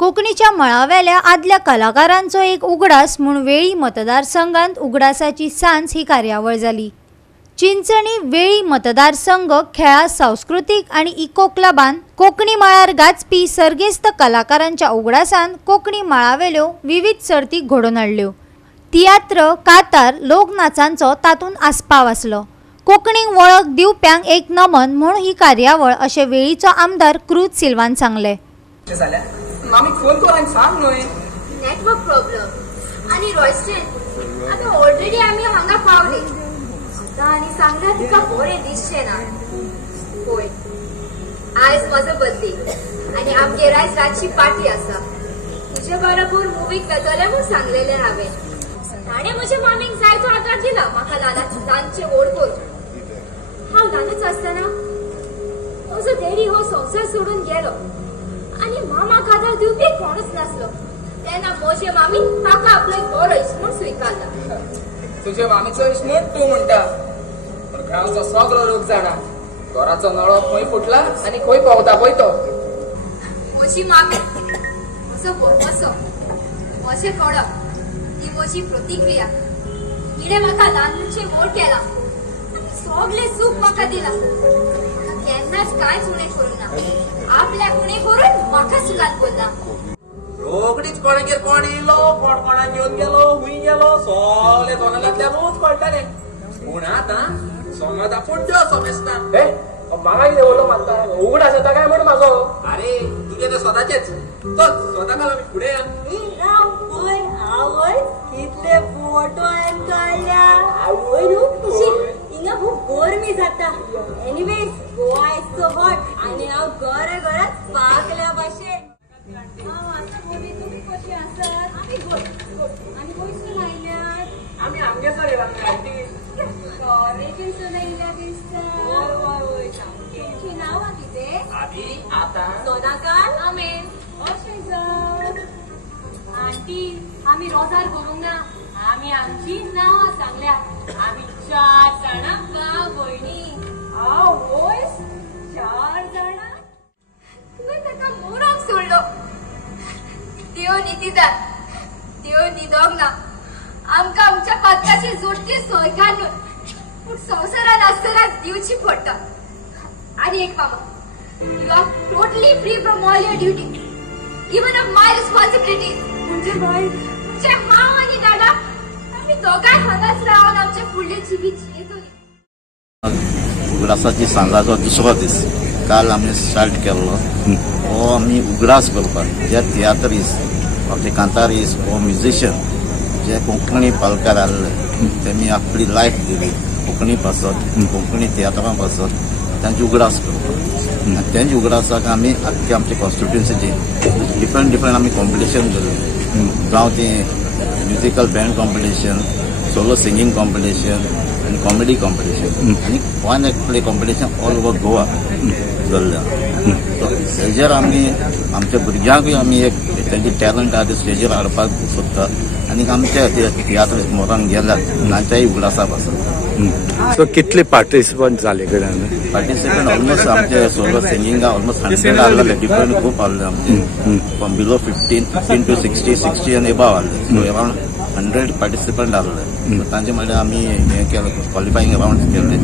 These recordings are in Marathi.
कोंकणीच्या मळावेल्या आदल्या कलाकारांचो एक उगडास म्हूण वेळी मतदारसंघात उगडासाची सांज ही कार्यावळ जाली। चिंचणी वेळी मतदारसंघ खेळा सांस्कृतिक आणि इको क्लबान कोंकणी मळार गाजपी सर्गेस्त कलाकारांच्या उगडासान कोंकणी मळावेल्यो विविध सर्ती घडोवन हाडल्यो। तियात्र, कातार, लोकनाचांचो तातूंत आस्पाव आसलो। कोंकणीक वळख दिवप्यांक एक नमन म्हूण ही कार्यावळ अशें वेळीचो आमदार क्रूज सिल्वान सांगले। मामी फोन कर आणि सांग न्हय नेटवर्क प्रॉब्लेम आणि रॉयस्टन आता ऑलरेडी आम्ही हांगा पावले आता आणि सांगल्या तुका बरें दिसचें ना। होय आयज म्हजो बर्थडे आणि आमगेर आयज रातची पार्टी आसा। तुजे बरोबर मुवीक वेतले म्हूण सांगलेलें हांवें। ताणें म्हज्या मामीक जायतो आदार दिला म्हाका ल्हानचे व्हड करून। हांव ल्हानच आसतना म्हजो डॅडी हो संवसार सोडून गेलो आणि मामाक आदार दिवपी कोणच नासलो। तेन्ना म्हजे मामी ताका आपलो एक बरो इस्मूट स्विकारला। तुझ्या मामीचो इस्मूट तूं म्हणटा पण गांवचो सगळो लोक जाणा घराचो नळो खंय फुटला आणि खंय पावता पळय तो। म्हजी मामी म्हजो बोरमोसो म्हजें कडक ही म्हजी प्रतिक्रिया। तिणें म्हाका ल्हानशें व्हड केलां आनी सगळें सूख म्हाका दिलां। केन्नाच कांयच उणें करूना आपल्याक उणें करून म्हाका सुखात बोलला। रोकडीच कोणागेर कोण येयलो कोण कोणाक घेवन गेलो हुंय गेलो सगळे तोंडांतल्यान रोज कळटालें। पूण आतां समज पुड्ड्यो समजता। म्हाका कितें उलो मारता उगड आसता काय म्हण म्हाजो। अरे तुगे ते स्वताचेच स्वता काल आमी फुडें आवय कितले फोटो हांवें काडल्या। आवय हिंगा खूब गरमी जाता। Anyways Goa is so hot आनी हांव घरात पाकल्या भाशेन। तुम्ही कशी आसात? आमी आनी खंयसून आयल्यात? आमी आमगेसर येयला आंटी। कॉलेजीसून आयल्या दिसता। वय सामकें। तुमची नांवां कितें? आदी आतां सोनाकाल आमेन अशें जावन आंटी आमी रोजार करूंक ना आमी आमची नांवां सांगल्या। आमी 4 जाणां भाव भयणी। वय 4 जाणां? तुवें ताका मोराक सोडलो। देव नितीदार देव निदोंग ना आमकां आमच्या पत्काची जोडटी सोयकार न्हय पूण संवसारान आसतनाच दिवची पडटा। आनी एक मामा you are totally free from all your duty even of my responsibilities. म्हणजे हांव आनी दादा आमी दोगांय हांगाच रावन आमच्या फुडले जिवीत जियेतली। उगडासाची सांजाचो दुसरो दीस काल आमी स्टार्ट केल्लो हो आमी उगडास करपाक जे तियात्रीस्ट ऑफ द कांतारीस्ट वो म्युजिशियन जे कोंकणी पालकार आसले तेमी आपली लायफ दिली कोंकणी पासत कोंकणी तियात्रां पासत तांची उगडास करपाक। आनी तेंच्या उगडासाक आमी आख्खे आमचे कॉन्स्टिट्युएन्सीची डिफरंट आमी कॉम्पिटिशन केलें जावं ती musical band competition solo singing competition आनी कॉमेडी कॉम्पिटिशन आनी one act play competition all over Goa जाल्लें। स्टेजीर आमी आमच्या भुरग्यांकूय आमी एक तेंची टॅलंट आहा ते स्टेजीर हाडपाक सोदता आनी आमच्या तियात्र मोरान गेल्यात तांच्याय उगडासा पासत। सो कितले पार्टिसिपंट जाले कडे? पार्टिसिपंट ऑलमोस्ट आमचे सोलो सिंगिंगा ऑलमोस्ट 100 आहले डिफरंट ग्रुप आहले आमचे फ्रॉम बिलो 15 टू 60 आनी एबाव आहले। सो अराउंड 100 पार्टिसिपंट आहले। तांचे मदीं आमी हें केलें क्वॉलिफायींग राउंड केले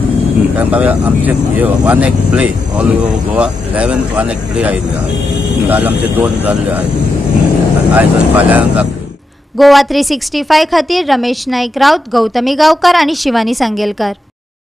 कारण आमचे हे one act play all over Goa 11 one act play आयिल्ले काल आमचे 2 जाल्ले आयज आनी फाल्यां जातले। गोवा 365 खातीर रमेश नाईक राऊत, गौतमी गांवकार आणि शिवानी सांगेलकार।